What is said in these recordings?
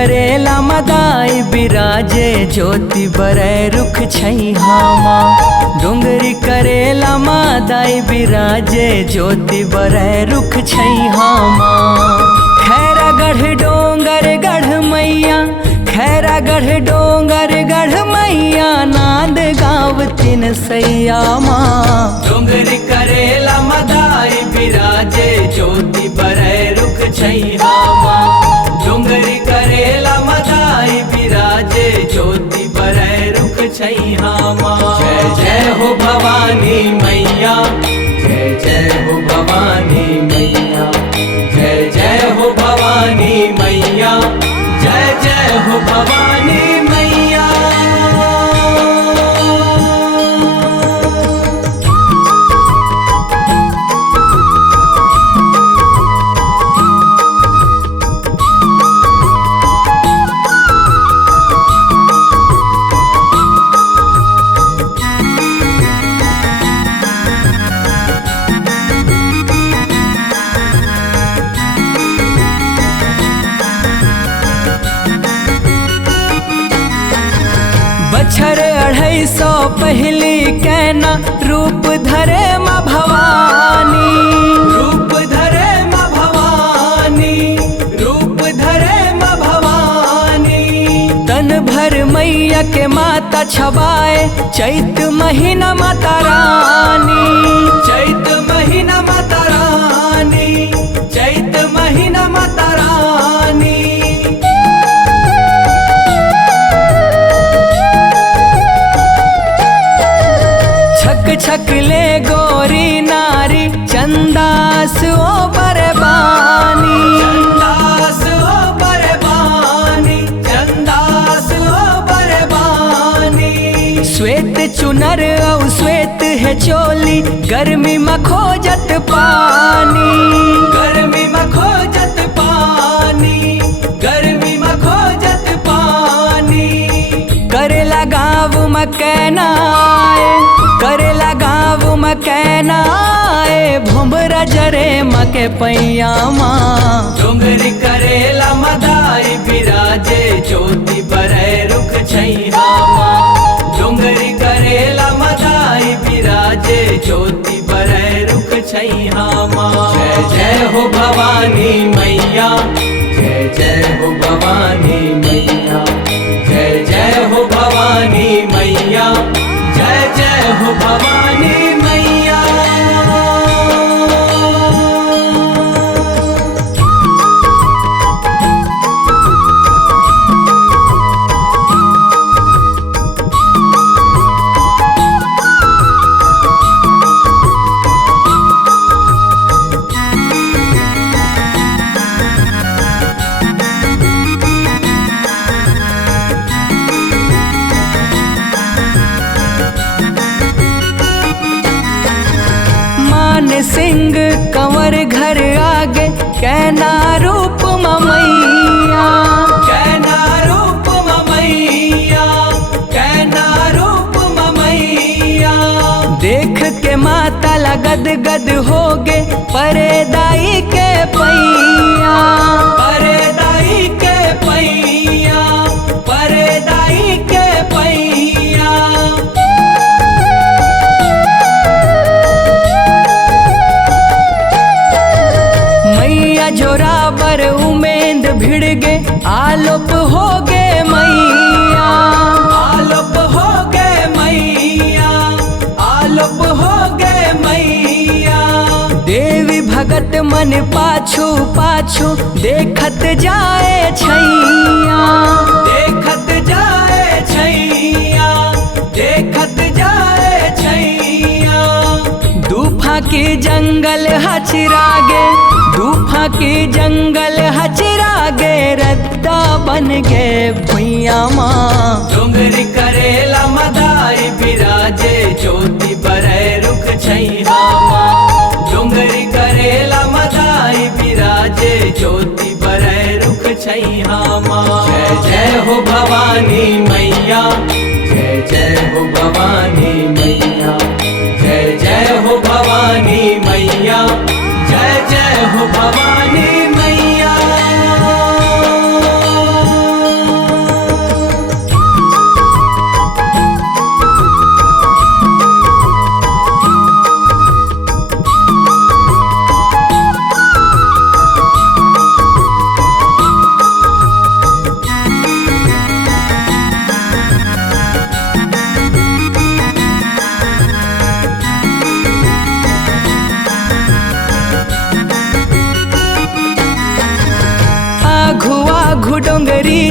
करेला मदाई बिराजे ज्योति बरै रुख छैहामा। डोंगरी करेला मदाई बिराजे ज्योति बरै रुख छैहामा। खैरा गढ़ डोंगर गढ़ मैया, खैरा गढ़ डोंगर गढ़ मैया, नाद गावतिन सैयामा। डोंगरी करेला मदाई बिराजे ज्योति बरै रुख छैहामा। डोंगरी करेला मदाई बिराजे ज्योति बरै रुख छैहामा। जय जय हो भवानी मैया, जय जय हो भवानी मैया, जय जय हो भवानी मैया, जय जय हो भवानी मैया। बछर 250 पहली कैना रूप धरे माँ भवानी। रूप धरे माँ भवानी, रूप धरे माँ भवानी। तन भर मैया के माता छबाए चैत महीना माता रानी। चैत महीना माता रानी, चैत महीना माता रानी। छकले गोरी नारी चंदास ओ बरबानी। चंदास ओ बरबानी, चंदास ओ बरबानी। श्वेत चुनर औ श्वेत है चोली, गर्मी में खोजत पानी। गर्मी में खोजत पानी, गर्मी में खोजत पानी। करेला गाँव में कहनाए, करेला गाँव में कहनाए, भुमरा जरे मके पैयामा। डोंगरी करेला मदाई बिराजे ज्योति बरै रुख छैहामा। डोंगरी करेला मदाई बिराजे ज्योति बरै रुख छैहामा। जय जय हो भवानी मैया, जय जय हो भवानी मैया, जय जय हो भवानी मैया, जय जय हो भवानी मैया। सिंह कंवर घर आगे कहना रूप मैया। कहना रूप मैया, कहना रूप मैया। देख के माता लगद गद होगे परे दाई के पैया। परे दाई के पैया, परे दाई के पैया। जोराबर उमेंद भिड़ गे आलोप हो गे मैया। आलोप हो गे मैया, आलोप हो गे मैया। देवी भगत मन पाछू पाछू देखत जाए छैया। देखत जाए छैया, देखत जाए छैया। दूफा की जंगल हचरागे, दूफा की जंगल हचरागे, रद्दा बन गे भुइयामा। डोंगरी करेला मदाई बिराजे ज्योति बरै रुख छैहामा। डोंगरी करेला मदाई बिराजे ज्योति बरै रुख छैहामा। जय जय हो भवानी मैया, जय जय हो भवानी मैया, जय जय हो भवानी मैया, जय जय हो भवानी मैया।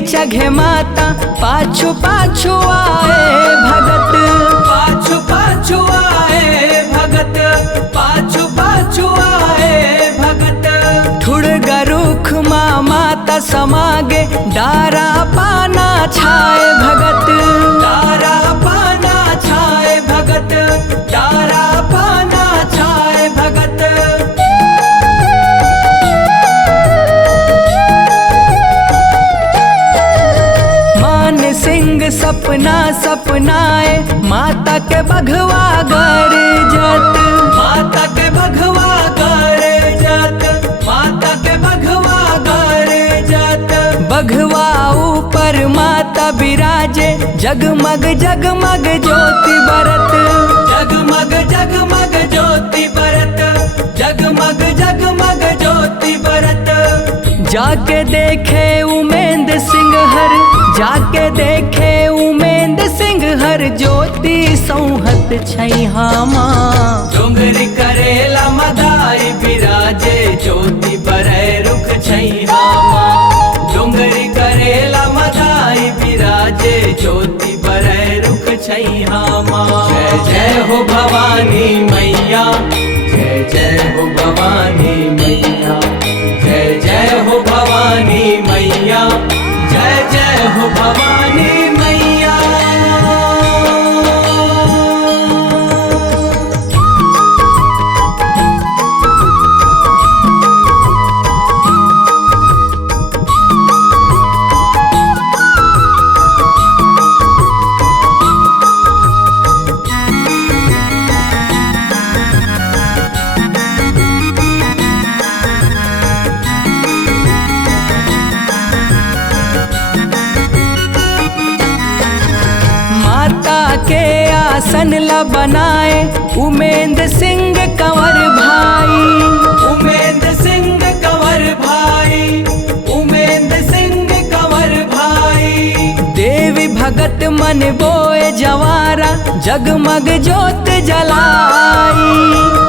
चघे माता पाछू पाछू आए भगत, पाछू पाछू आए भगत, पाछू पाछू आए भगत। ठुड़गा रुख माँ माता समागे डारा पाना छाए भगत, डारा पाना छाए भगत, डारा पाना छाए भगत। मान सिंह सपना सपनाए माता के बघवा गरजत, माता के बघवा गरजत, माता के बघवा गरजत। बघवा ऊपर माता बिराजे जगमग जगमग ज्योति बरत, जगमग जगमग ज्योति बरत, जगमग जगमग ज्योति बरत। जाके देखे उमेंद सिंह हर, जाके देखे उमेंद सिंह हर ज्योति सौहत छैहामा। डोंगरी करेला मदाई बिराजे ज्योति बरै रुख छैहामा, डोंगरी करेला मदाई बिराजे ज्योति बरै रुख छैहामा। जय जय हो भवानी मैया, जय जय हो भवानी मैया, जय जय हो भवानी मैया, जय जय हो भवानी मैया। के आसन ला बनाए उमेंद सिंह कंवर भाई, उमेंद सिंह कंवर भाई, उमेंद सिंह कंवर भाई। देवी भगत मन बोए जवारा जगमग ज्योत जलाई,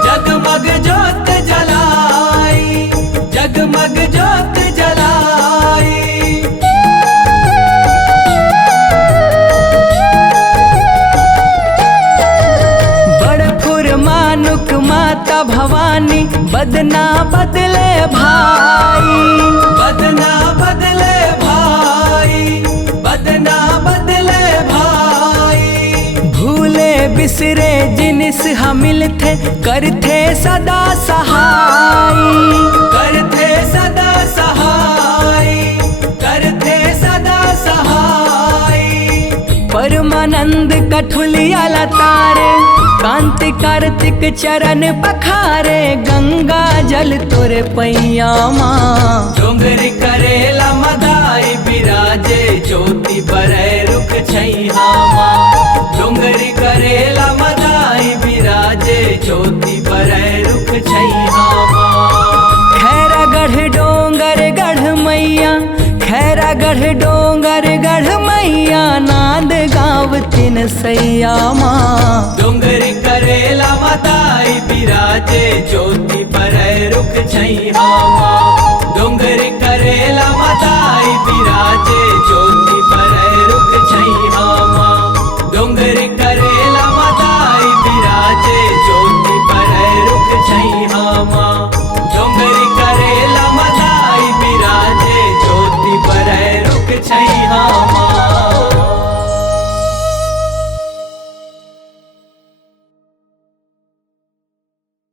जगमग ज्योत जलाई, जगमग ज्योत जलाई। मानुक माता भवानी बदना बदले भाई, बदना बदले भाई, बदना बदले भाई। भूले बिसरे जिनिस हमिल थे करथे सदा सहाय, करथे सदा सहाय, करथे सदा सहाय। परमानंद कठुलिया लतारे कांति कार्तिक चरण पखारे गंगा जल तोरे पैया माँ। डोंगरी करेला मदाई बिराजे ज्योति बरै रुख छैहामा, डोंगरी करेला मदाई बिराजे ज्योति बरै रुख छैहामा। खैरा गढ़ डोंगर गढ़ मैया, खैरा गढ़ डोंगर गढ़ मैया नाद गाँव तिन सैया माँ। डोंगरी करेला मदाई बिराजे ज्योति बरै रुख छैहामा।